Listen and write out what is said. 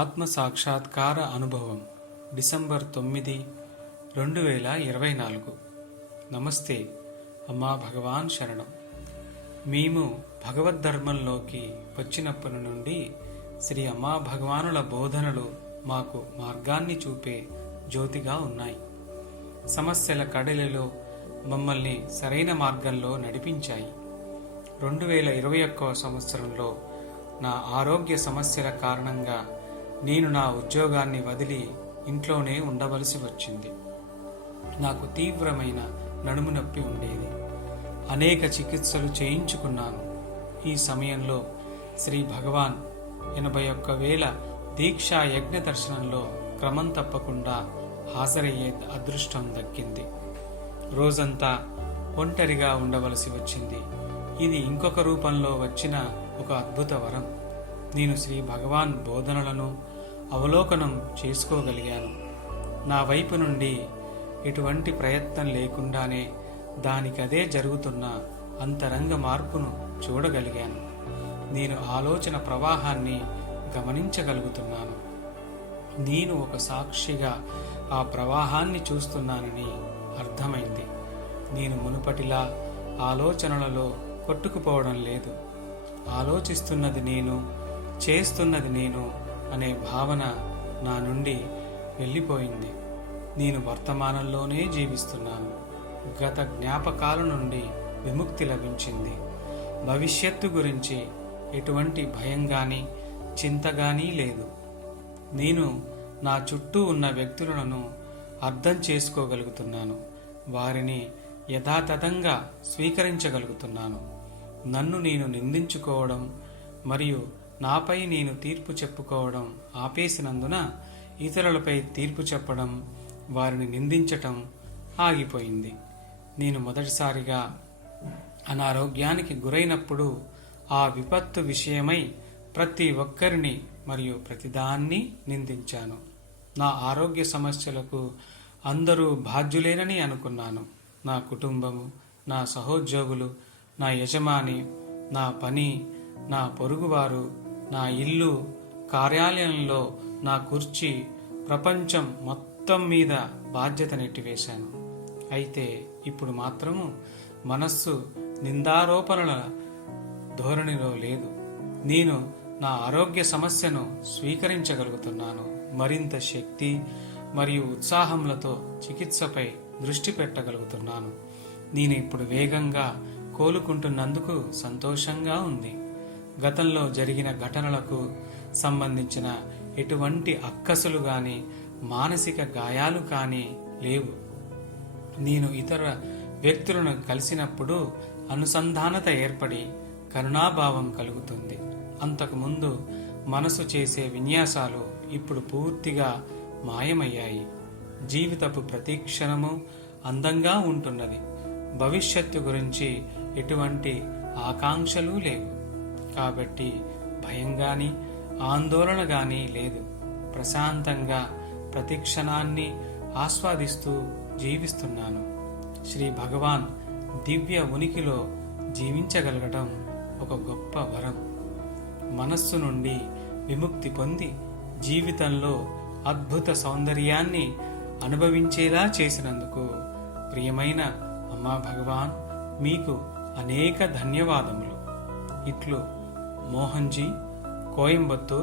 ఆత్మ సాక్షాత్కార అనుభవం డిసెంబర్ 9, 2024. నమస్తే అమ్మా భగవాన్ శరణం. మేము భగవద్ధర్మంలోకి వచ్చినప్పటి నుండి శ్రీ అమ్మా భగవానుల బోధనలు మాకు మార్గాన్ని చూపే జ్యోతిగా ఉన్నాయి. సమస్యల కడలిలో మమ్మల్ని సరైన మార్గంలో నడిపించాయి. 2021 సంవత్సరంలో నా ఆరోగ్య సమస్యల కారణంగా నేను నా ఉద్యోగాన్ని వదిలి ఇంట్లోనే ఉండవలసి వచ్చింది. నాకు తీవ్రమైన నడుము నొప్పి ఉండేది. అనేక చికిత్సలు చేయించుకున్నాను. ఈ సమయంలో శ్రీ భగవాన్ 81,000 దీక్షా యజ్ఞ దర్శనంలో క్రమం తప్పకుండా హాజరయ్యే అదృష్టం దక్కింది. రోజంతా ఒంటరిగా ఉండవలసి వచ్చింది. ఇది ఇంకొక రూపంలో వచ్చిన ఒక అద్భుత వరం. నేను శ్రీ భగవాన్ బోధనలను అవలోకనం చేసుకోగలిగాను. నా వైపు నుండి ఎటువంటి ప్రయత్నం లేకుండానే దానికదే జరుగుతున్న అంతరంగ మార్పును చూడగలిగాను. నేను ఆలోచన ప్రవాహాన్ని గమనించగలుగుతున్నాను. నేను ఒక సాక్షిగా ఆ ప్రవాహాన్ని చూస్తున్నానని అర్థమైంది. నేను మునుపటిలా ఆలోచనలలో కొట్టుకుపోవడం లేదు. ఆలోచిస్తున్నది నేను, చేస్తున్నది నేను అనే భావన నా నుండి వెళ్ళిపోయింది. నేను వర్తమానంలోనే జీవిస్తున్నాను. గత జ్ఞాపకాల నుండి విముక్తి లభించింది. భవిష్యత్తు గురించి ఎటువంటి భయం గాని చింత గానీ లేదు. నేను నా చుట్టూ ఉన్న వ్యక్తులను అర్థం చేసుకోగలుగుతున్నాను. వారిని యథాతథంగా స్వీకరించగలుగుతున్నాను. నన్ను నేను నిందించుకోవడం మరియు నాపై నేను తీర్పు చెప్పుకోవడం ఆపేసినందున ఇతరులపై తీర్పు చెప్పడం, వారిని నిందించటం ఆగిపోయింది. నేను మొదటిసారిగా అనారోగ్యానికి గురైనప్పుడు ఆ విపత్తు విషయమై ప్రతి ఒక్కరిని మరియు ప్రతిదాన్ని నిందించాను. నా ఆరోగ్య సమస్యలకు అందరూ బాధ్యులేనని అనుకున్నాను. నా కుటుంబము, నా సహోద్యోగులు, నా యజమాని, నా పని, నా పొరుగువారు, నా ఇల్లు, కార్యాలయంలో నా కుర్చీ, ప్రపంచం మొత్తం మీద బాధ్యత నెట్టివేశాను. అయితే ఇప్పుడు మాత్రము మనస్సు నిందారోపణల ధోరణిలో లేదు. నేను నా ఆరోగ్య సమస్యను స్వీకరించగలుగుతున్నాను. మరింత శక్తి మరియు ఉత్సాహములతో చికిత్సపై దృష్టి పెట్టగలుగుతున్నాను. నేను ఇప్పుడు వేగంగా కోలుకుంటున్నందుకు సంతోషంగా ఉంది. గతంలో జరిగిన ఘటనలకు సంబంధించిన ఎటువంటి అక్కసులు కానీ మానసిక గాయాలు కానీ లేవు. నేను ఇతర వ్యక్తులను కలిసినప్పుడు అనుసంధానత ఏర్పడి కరుణాభావం కలుగుతుంది. అంతకుముందు మనసు చేసే విన్యాసాలు ఇప్పుడు పూర్తిగా మాయమయ్యాయి. జీవితపు ప్రతి క్షణము అందంగా ఉంటున్నది. భవిష్యత్తు గురించి ఎటువంటి ఆకాంక్షలు లేవు. కాబట్టి భయం గాని ఆందోళన గాని లేదు. ప్రశాంతంగా ప్రతి క్షణాన్ని ఆస్వాదిస్తూ జీవిస్తున్నాను. శ్రీ భగవాన్ దివ్య ఉనికిలో జీవించగలగడం ఒక గొప్ప వరం. మనస్సు నుండి విముక్తి పొంది జీవితంలో అద్భుత సౌందర్యాన్ని అనుభవించేలా చేసినందుకు ప్రియమైన అమ్మా భగవాన్, మీకు అనేక ధన్యవాదములు. ఇట్లు మోహన్జీ, కోయంబత్తూర్.